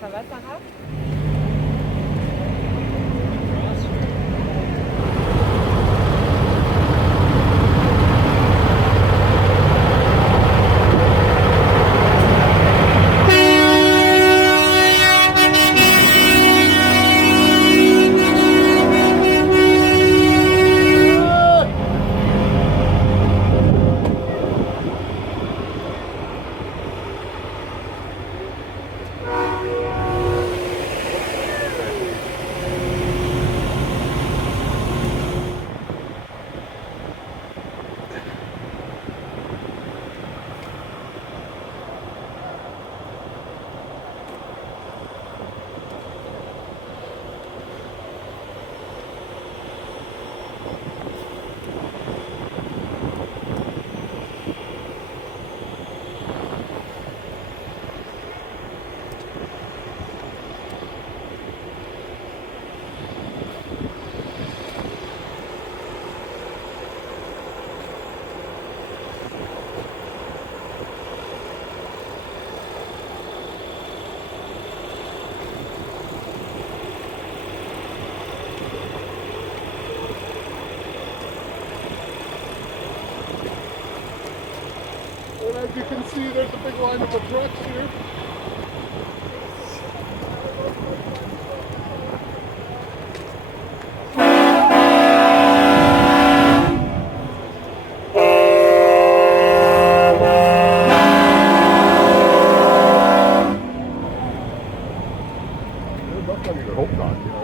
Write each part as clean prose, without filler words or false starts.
Ça va, Sarah? As you can see, there's a big line of trucks here. I hope not, you know.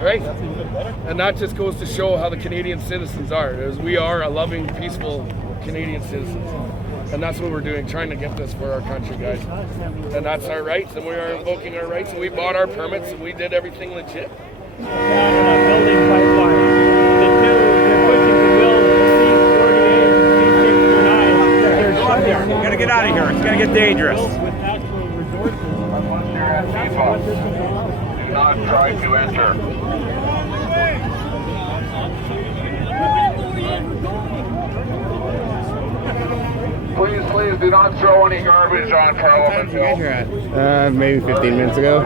Right? And that just goes to show how the Canadian citizens are. As we are a loving, peaceful Canadian citizens. And that's what we're doing, trying to get this for our country, guys. And that's our rights, and we are invoking our rights, and we bought our permits, and we did everything legit. Building pipeline. The two, they're pushing to build C-48, C-69. You gotta get out of here. It's gonna get dangerous. With natural resources. Do not try to enter. Please do not throw any garbage on Parliament Hill. Maybe 15 minutes ago.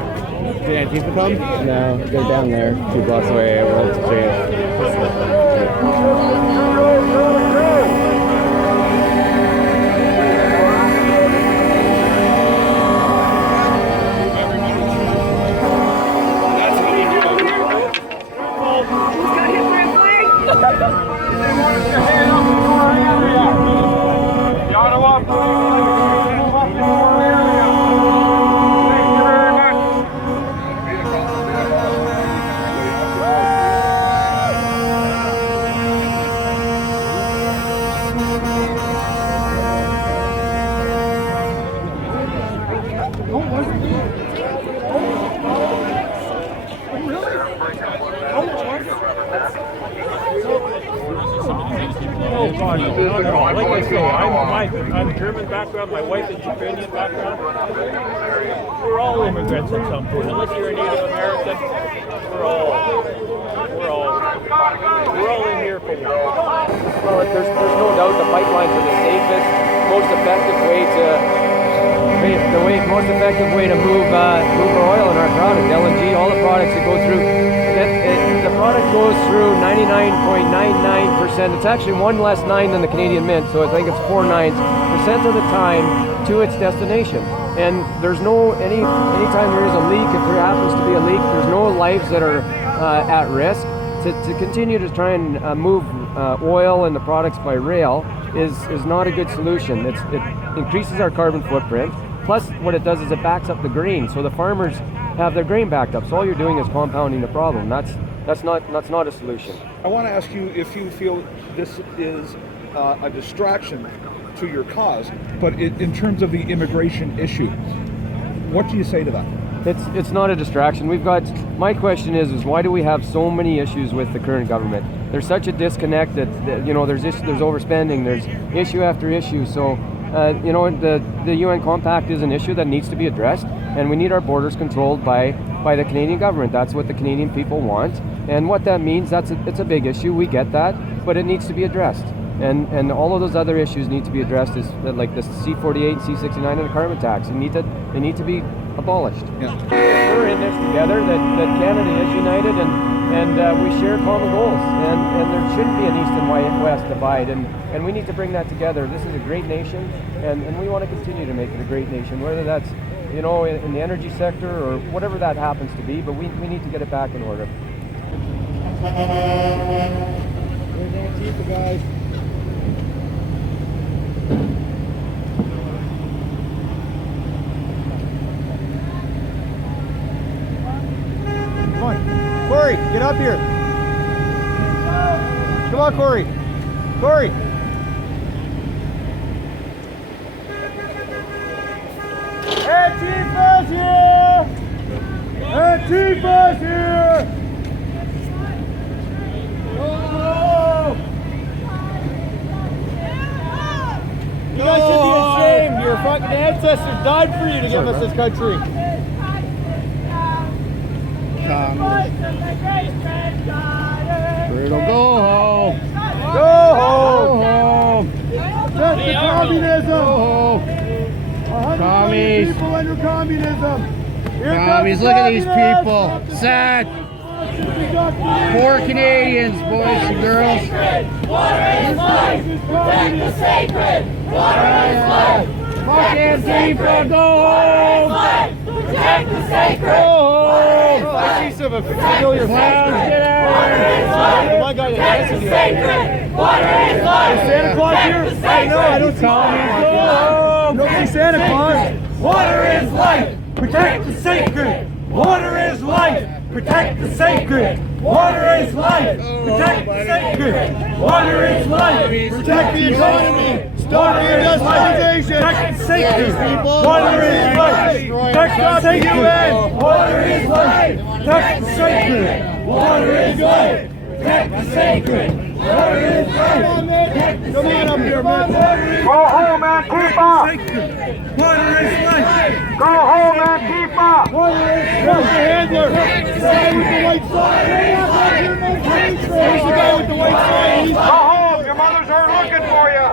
Did Antifa come? No, they're down there, 2 blocks away at Wellington St. Ottawa Police, move up to your area. Thank you very much. Oh God, no. Like I say, I'm German background, my wife is Ukrainian background. We're all immigrants at some point. Unless you're a Native American, we're all in here for one. Well, there's no doubt the pipelines are the safest, most effective way to move oil in our product. LNG, all the products that go through. The product goes through 99.99%. It's actually one less 9 than the Canadian Mint, so I think it's 4/9% of the time to its destination. And there's no anytime there is a leak, if there happens to be a leak, there's no lives that are at risk. To continue to try and move oil and the products by rail is not a good solution. It increases our carbon footprint. Plus, what it does is it backs up the grain, so the farmers have their grain backed up. So all you're doing is compounding the problem. That's not a solution. I want to ask you if you feel this is a distraction to your cause, but in terms of the immigration issue, what do you say to that? It's not a distraction. My question is why do we have so many issues with the current government? There's such a disconnect that there's overspending, there's issue after issue. So the UN compact is an issue that needs to be addressed, and we need our borders controlled by the Canadian government. That's what the Canadian people want, and what that means, it's a big issue. We get that, but it needs to be addressed, and all of those other issues need to be addressed, like the C48 and C69 and the carbon tax. They need to be abolished. Yeah. We're in this together. That Canada is united, and we share common goals, and there shouldn't be an east and west divide, and we need to bring that together. This is a great nation, and we want to continue to make it a great nation, whether that's in the energy sector or whatever that happens to be, but we need to get it back in order. There's Antifa, guys. Come on, Corey, get up here. Come on, Corey. Corey. Antifa's here! Antifa's here! Oh! You guys should be ashamed. Your fucking ancestors died for you to give us this country. Freedom, go home. Go home. That's the communism. Go home. Commies. People under communism. Commies, look at these people. Sad. Poor Canadians, boys and girls. Water is life. Protect the sacred. Water is life. Fuck Antifa, go home. Protect the sacred. Go home. I see some familiar clowns. Get out. One guy that dances here. Water is life. Is Santa Claus here? I know, I don't see Commies. Go home. Don't see Santa Claus. Water is life. Protect the sacred. Water is life. Protect the sacred. Water is life. Protect the sacred. Water is life. Protect the economy. Stop the industrialization. Protect the sacred. Water is life. Protect the sacred. Water is life. Protect the sacred. Water is life. Protect the sacred. Water is life. Come on up here, man. Go home, Antifa! Water is life. Go home, Antifa! Water is life. Where's the handler? The guy with the white sign. Where's the guy with the white sign? Go home! Your mothers are looking for you!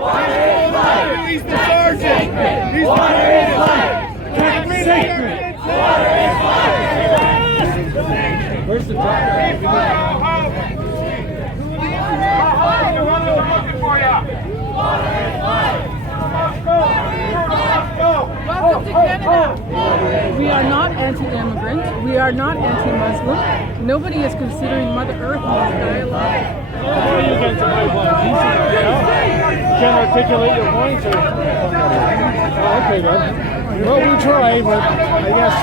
He's the sergeant. He's not Protect the sacred. Water is life. Where's the doctor? Go home! Your mothers are looking for you! Water is life. Welcome to Canada. We are not anti-immigrant. We are not anti-Muslim. Nobody is considering Mother Earth in this dialogue. articulate your points? Or? Oh, okay, good. Well, we try, but I guess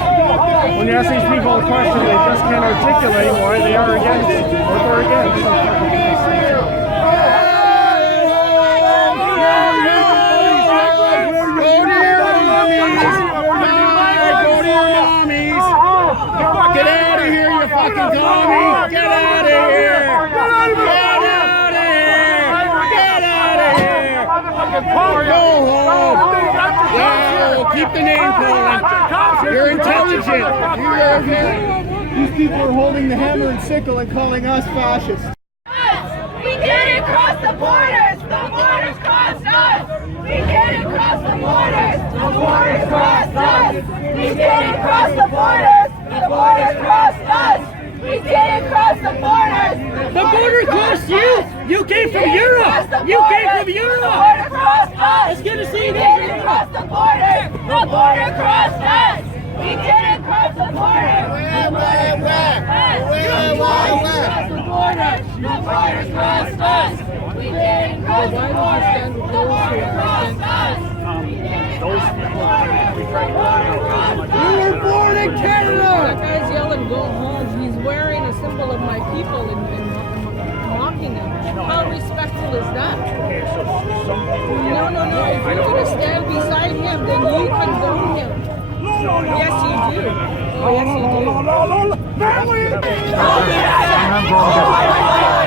when you ask these people a question, they just can't articulate why they are against what they're against. Get out of here, you fucking commie! Get out of here! Get out of here! Get out of here! Go home! Yeah, keep the name calling. You're intelligent. These people are holding the hammer and sickle and calling us fascists. We didn't cross the borders! The borders crossed us! We didn't cross the borders! The borders crossed us! We didn't cross the borders! The borders crossed us! We didn't cross the borders! The border crossed you! You came from Europe! You came from Europe! The border crossed us! It's good to see you We guys. didn't cross the border! The border crossed us! We didn't cross the border! The border crossed us! We didn't cross the border! The border crossed us! We didn't cross the border! The border crossed us! You were born in Canada! That guy's yelling, go home. He's wearing a symbol of my people and mocking them. How respectful is that? No. If you're going to stand beside him, then you condone him. Yes, you do. Oh, yes, you do.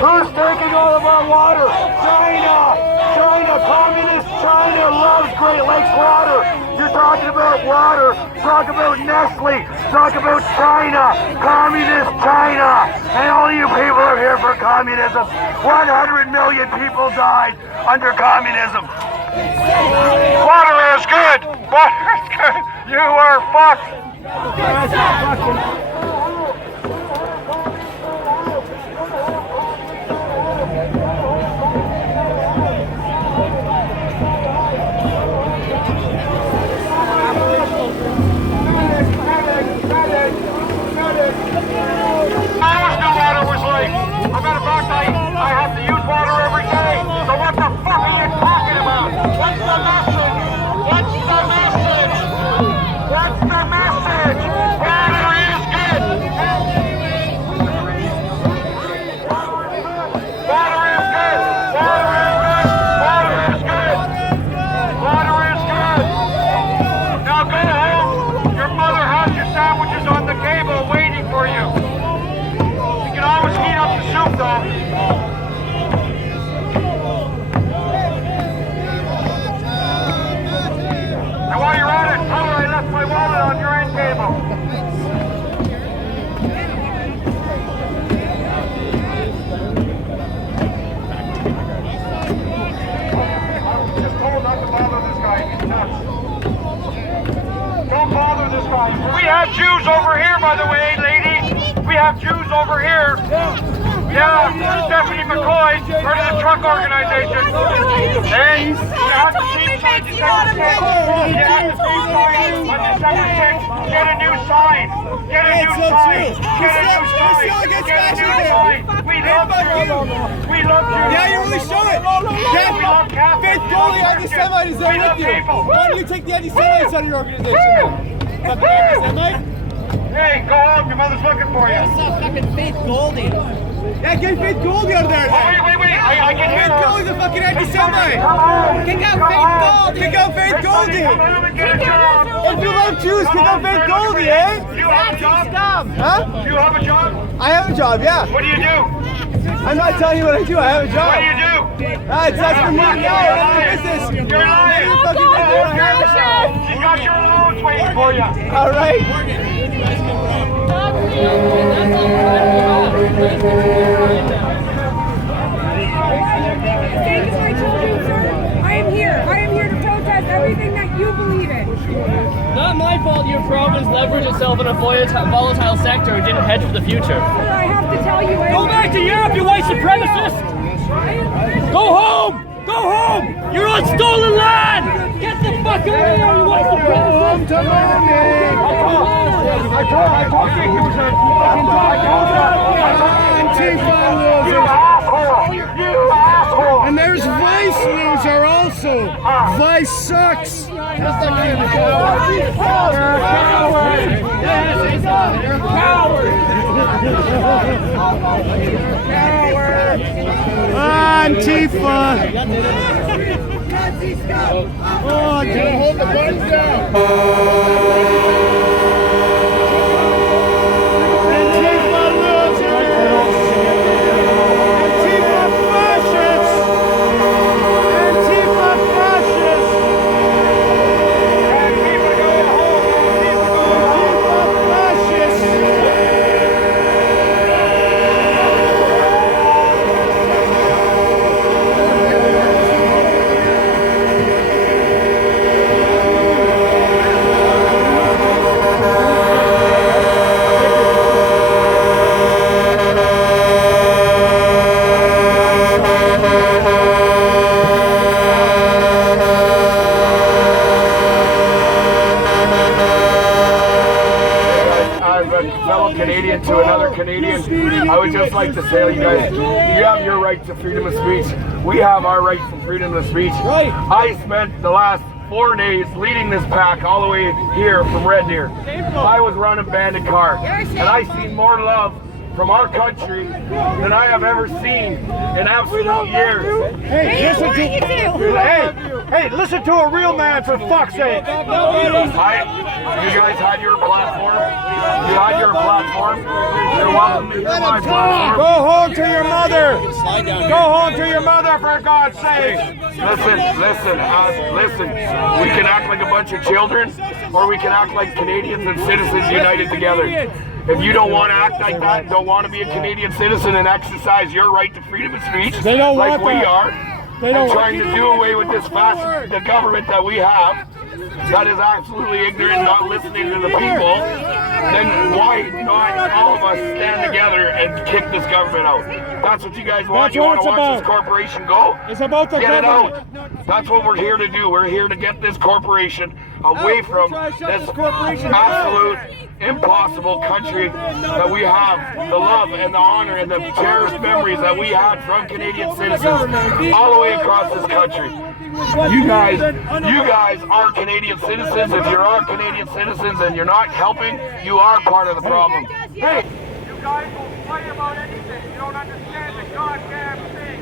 Who's taking all of our water? China! China! Communist China loves Great Lakes water! You're talking about water! Talk about Nestle! Talk about China! Communist China! And all you people are here for communism! 100 million people died under communism! Water is good! Water is good! You are fucked! I have to use water every day. So what the fuck are you talking about? What's the message? What's the message? What's the message? Water is good. Water is good. Water is good. Water is good. Water is good. Now go home. Your mother has your sandwiches on the table waiting for you. You can always heat up the soup though. And while you're at it, tell her I left my wallet on your end table. Just told not to bother this guy. He's nuts. Don't bother this guy. We have Jews over here, by the way, lady. We have Jews over here. Yeah, Stephanie McCoy, part of the truck organization. Hey, you have to see signs. You have to see signs on December 6th. Get a new sign. Get a new sign. Get a new sign. Get a new sign. We love Jews. We love Jews. Yeah, you really show it! We love Catholics. Faith Goldie, anti-Semites are with you! Why don't you take the anti-Semites out of your organization then? Anti-Semite? Hey, go home. Your mother's looking for you. Fucking Faith Goldie! Yeah, get Faith Goldie out of there! Oh, wait. I can hear Faith her. Goldie's a fucking anti-Semite! Kick out Faith Goldie! Kick out Faith Goldie! If you love Jews, kick out Faith Goldie, eh? You have a job? Huh? Do you have a job? I have a job, yeah. What do you do? I'm not telling you what I do, I have a job. What do you do? It's not for me to know, I have a business. You're lying. Fucking business, I have a job. She's got your loans waiting for you. All right. Thank you, my children, sir. I am here to protest everything that you believe in. Not my fault your province leveraged itself in a volatile sector and didn't hedge for the future. Sir, I have to tell you, Go back to Europe, you white supremacist! Go home! Go home! You're on stolen land! Get the fuck out of here, you white supremacist! I told you he was a fucking Antifa loser. You asshole! You asshole! And there's vice loser also. asshole. Vice sucks. Antifa. Oh, can't hold the buttons down. Antifa losers. Antifa fascists. Antifa fascists. Antifa go home. Antifa fascists. Canadian to another Canadian, I would just like to say, you guys, you have your right to freedom of speech. We have our right to freedom of speech. Right. I spent the last 4 days leading this pack all the way here from Red Deer. I was running bandit car, and I seen more love from our country than I have ever seen in absolute years. Hey, listen to a real man, for fuck's sake. You guys had your platform. You had your platform. You're welcome to hear my platform. Go home to your mother. Go home to your mother, for God's sake. Listen. We can act like a bunch of children, or we can act like Canadians and citizens united together. If you don't want to act like that, don't want to be a Canadian citizen and exercise your right to freedom of speech, They don't like want we that. are, They don't and trying to do away with this the government that we have, that is absolutely ignorant, not listening to the people, then why not all of us stand together and kick this government out? That's what you guys want. That's You what want it's to watch about. this corporation go? It's about the Get it government. out. That's what we're here to do. We're here to get this corporation away from this absolute impossible country that we have, the love and the honor and the cherished memories that we had from Canadian citizens all the way across this country. You guys are Canadian citizens. If you are Canadian citizens and you're not helping, you are part of the problem. Hey! You guys will fight about anything. You don't understand the goddamn thing.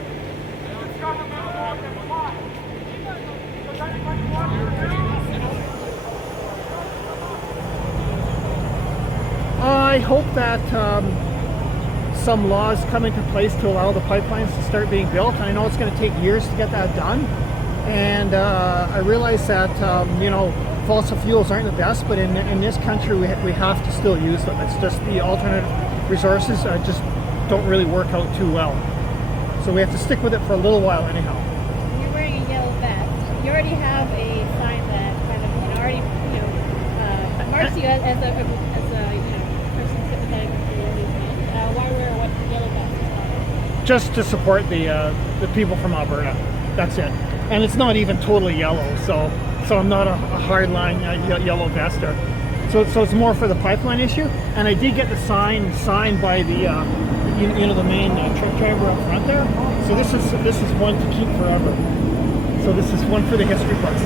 This government wants to fight. Does anybody want to do? I hope that some laws come into place to allow the pipelines to start being built. I know it's going to take years to get that done, and I realize that fossil fuels aren't the best, but in this country we have to still use them. It's just the alternative resources just don't really work out too well, so we have to stick with it for a little while anyhow. You're wearing a yellow vest. You already have a sign that kind of marks you as a person sympathetic with the movement. Why wear what yellow vest? Just to support the people from Alberta. That's it. And it's not even totally yellow, so I'm not a hardline yellow vester. So it's more for the pipeline issue. And I did get the sign signed by the the main truck driver up front there. So this is one to keep forever. So this is one for the history books.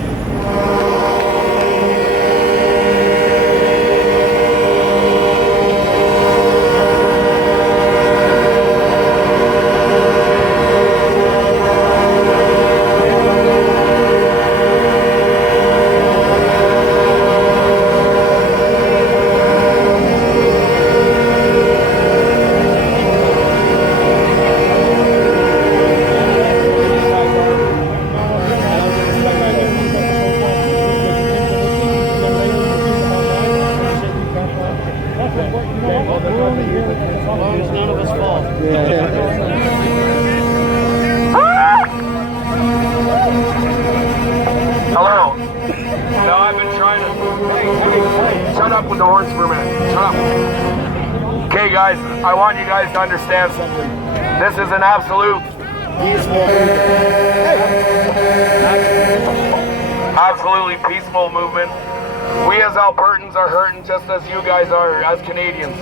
Hello. No, I've been trying to... Hey, shut up with the horns for a minute. Shut up. Okay, guys, I want you guys to understand something. This is an absolute peaceful movement. Absolutely peaceful movement. We as Albertans are hurting just as you guys are as Canadians.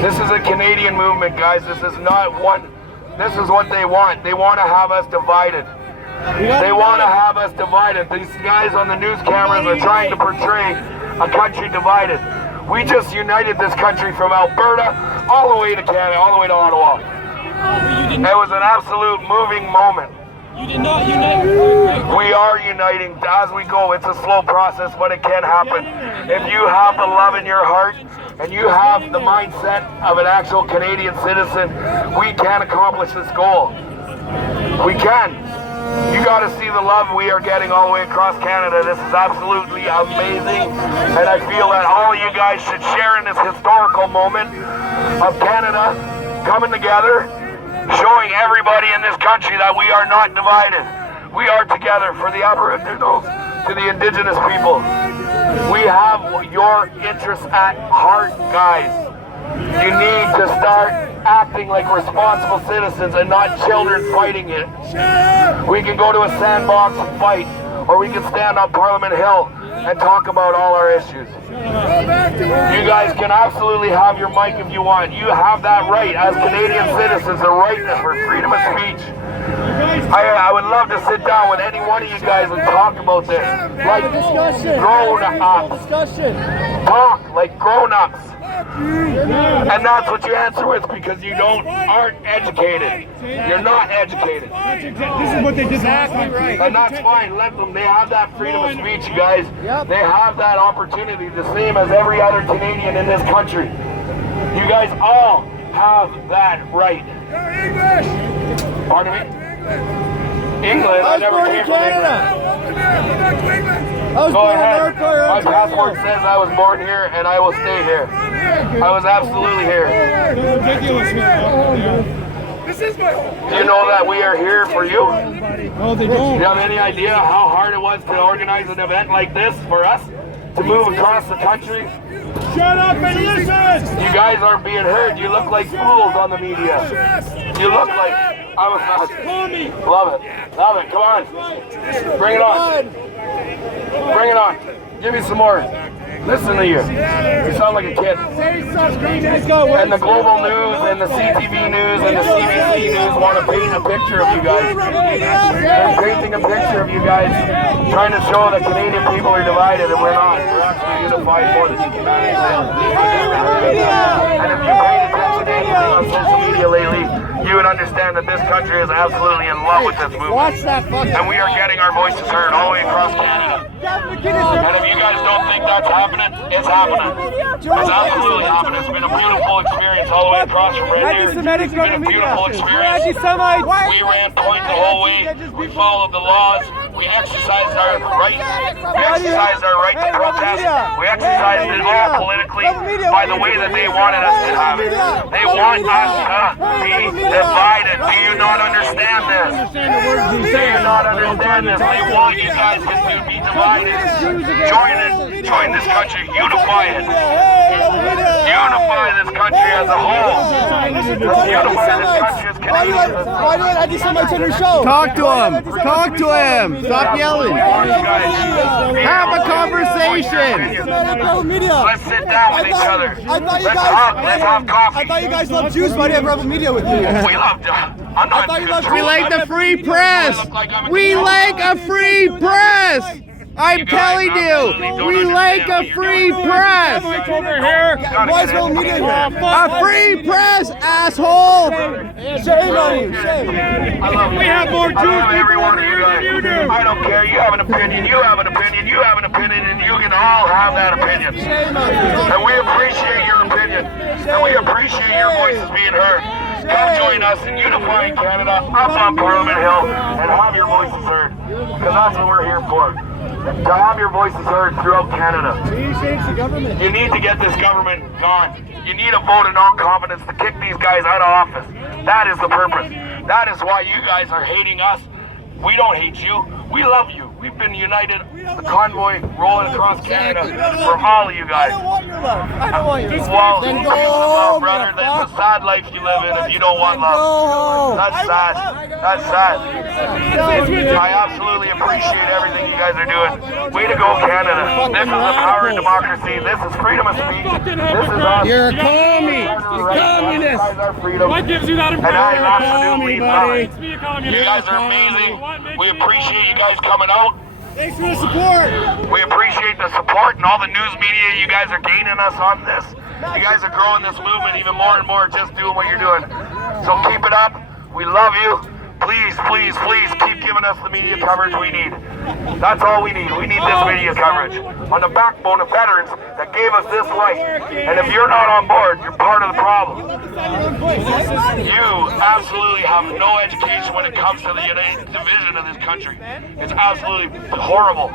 This is a Canadian movement, guys. This is not one... This is what they want. They want to have us divided. They want to have us divided. These guys on the news cameras are trying to portray a country divided. We just united this country from Alberta all the way to Canada, all the way to Ottawa. It was an absolute moving moment. You did not unite. We are uniting as we go. It's a slow process, but it can happen. If you have the love in your heart and you have the mindset of an actual Canadian citizen, we can accomplish this goal. We can. You got to see the love we are getting all the way across Canada. This is absolutely amazing, and I feel that all of you guys should share in this historical moment of Canada coming together, showing everybody in this country that we are not divided. We are together for the Aboriginals, to the Indigenous people. We have your interests at heart, guys. You need to start acting like responsible citizens and not children fighting it. We can go to a sandbox and fight, or we can stand on Parliament Hill and talk about all our issues. You guys can absolutely have your mic if you want. You have that right as Canadian citizens, the right for freedom of speech. I would love to sit down with any one of you guys and talk about this. Like grown-ups. Talk like grown-ups. And that's what you answer with, because you aren't educated. You're not educated. This is what they did last time. Right. And that's fine. Let them. They have that freedom of speech, you guys. They have that opportunity, the same as every other Canadian in this country. You guys all have that right. English! Pardon me? England? I never came from England. Go ahead. My passport says I was born here and I will stay here. I was absolutely here. This is my home. Do you know that we are here for you? No, they don't. Do you have any idea how hard it was to organize an event like this for us? To move across the country? Shut up and listen! You guys aren't being heard. You look like fools on the media. You look like... I'm a mess. Love it. Love it. Come on. Bring it on. Bring it on. Give me some more. Listen to you. You sound like a kid. And the global news and the CTV news and the CBC news want to paint a picture of you guys. They're painting a picture of you guys, trying to show that Canadian people are divided, and we're not. We're actually unified more than you can understand. And if you paid attention to anything on social media lately, you would understand that this country is absolutely in love with this movement. And we are getting our voices heard all the way across Canada. And if you guys don't think that's happening, it's happening. It's absolutely happening. It's been a beautiful experience all the way across from Red Deer. It's been a beautiful experience. We ran point the whole way. We followed the laws. We exercised our right. We exercised our right to protest. We exercised it all politically by the way that they wanted us to have it. They want us to be divided. Do you not understand this? Do you not understand this? They want you guys to be divided. Join this country. Unify it. Unify this country as a whole. Unify this country as Canadians. Why do anti-Semites on your show? Talk to him. Talk to him. Stop yelling. Have a conversation. Let's sit down with each other. Let's have coffee. I thought you guys loved Jews, but I didn't have Rebel Media with you. We love I'm not We like the free press. We like a free press. I'm telling you, we like a free press. Over here. Why is Rebel Media here? A free press, asshole. Shame on you. Shame. We have more Jews every one of you guys. I don't care. You have an opinion. You have an opinion. You have an opinion, and you can all have that opinion. And we appreciate your opinion, and we appreciate your voices being heard. Come join us in unifying Canada up on Parliament Hill and have your voices heard, because that's what we're here for. To have your voices heard throughout Canada. You need to get this government gone. You need a vote of non-confidence to kick these guys out of office. That is the purpose. That is why you guys are hating us. We don't hate you. We love you. We've been united, the convoy rolling across Canada for all of you guys. I don't want your love. I don't want your love. Well, then go home, brother. That's a sad life you live in if you don't want love. That's sad. That's sad. I absolutely appreciate everything you guys are doing. Way to go, Canada. This is the power of democracy. This is freedom of speech. This is us. You're a commie. You're communist. What gives you that impression? And I absolutely love it. You guys are amazing. We appreciate you guys coming out. Thanks for the support. We appreciate the support and all the news media. You guys are gaining us on this. You guys are growing this movement even more and more just doing what you're doing. So keep it up. We love you. Please, please, please keep giving us the media coverage we need. That's all we need. We need this media coverage on the backbone of veterans that gave us this right. And if you're not on board, you're part of the problem. You absolutely have no education when it comes to the United Division of this country. It's absolutely horrible.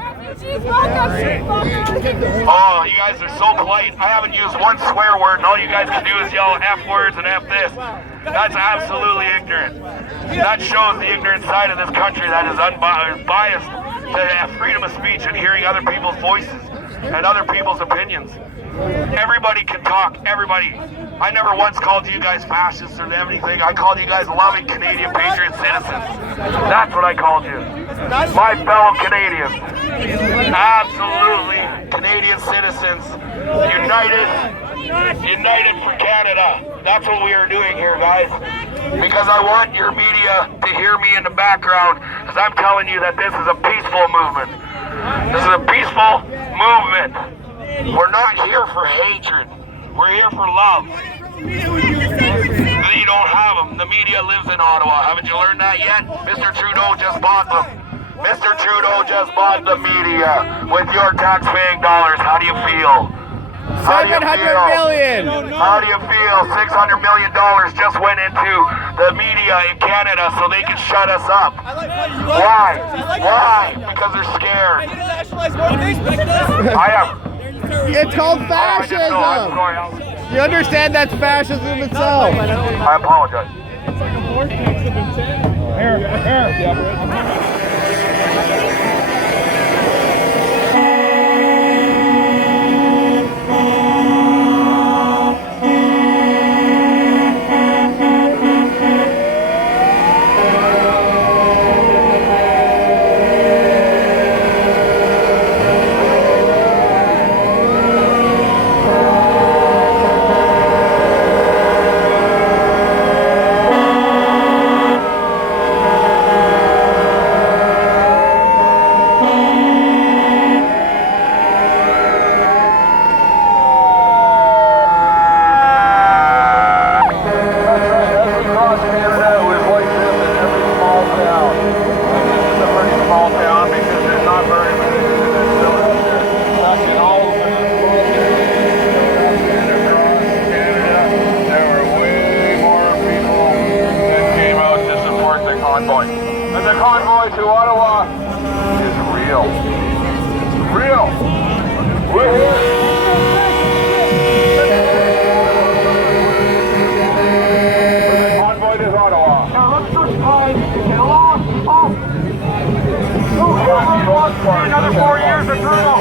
Oh, you guys are so polite. I haven't used one swear word, and all you guys can do is yell F words and F this. That's absolutely ignorant. That shows the ignorant side of this country that is unbiased to freedom of speech and hearing other people's voices and other people's opinions. Everybody can talk, everybody. I never once called you guys fascists or anything. I called you guys loving Canadian patriot citizens. That's what I called you. My fellow Canadians. Absolutely Canadian citizens. United for Canada. That's what we are doing here, guys. Because I want your media to hear me in the background, because I'm telling you that this is a peaceful movement. This is a peaceful movement. We're not here for hatred. We're here for love. You don't have them. The media lives in Ottawa. Haven't you learned that yet? Mr. Trudeau just bought them. Mr. Trudeau just bought the media with your tax-paying dollars. How do you feel? 700 million. How do you feel? $600 million just went into the media in Canada so they can shut us up. Why? Why? Because they're scared. I am. It's called fascism. You understand that's fascism itself. I apologize. And the convoy to Ottawa is real. It's real. We're here. The convoy to Ottawa. Now let's just try to get along. Another 4 years of Trudeau.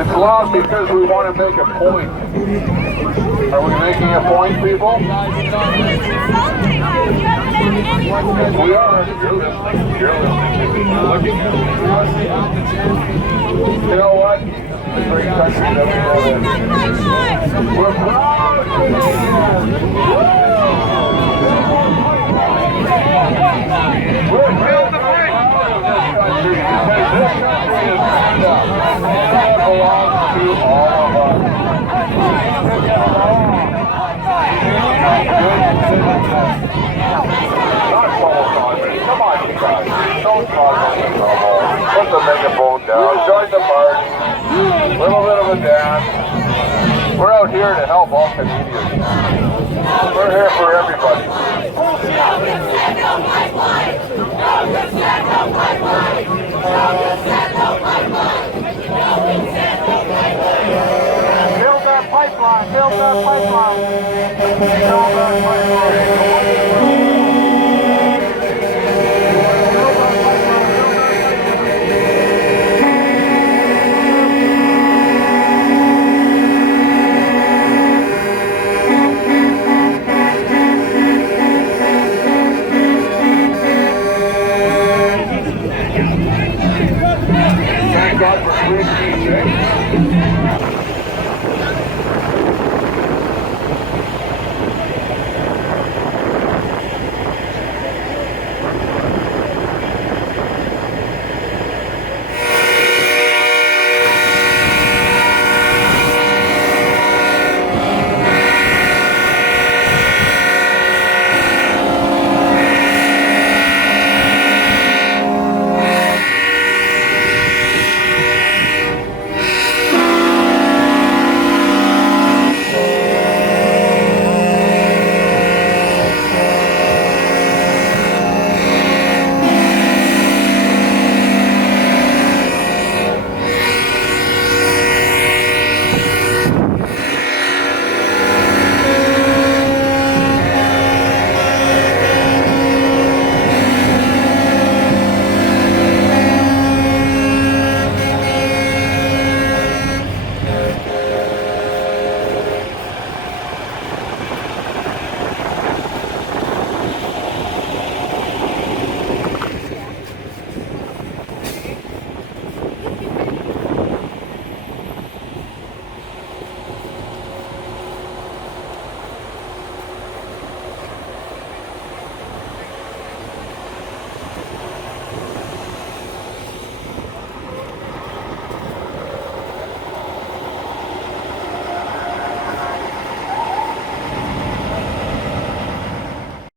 It's loud because we want to make a point. Are we making a point, people? We are. You're listening. You're listening. You're looking at me. You know what? The great country that we live in. We're proud Canadians. here to help all Canadians. We're here for everybody.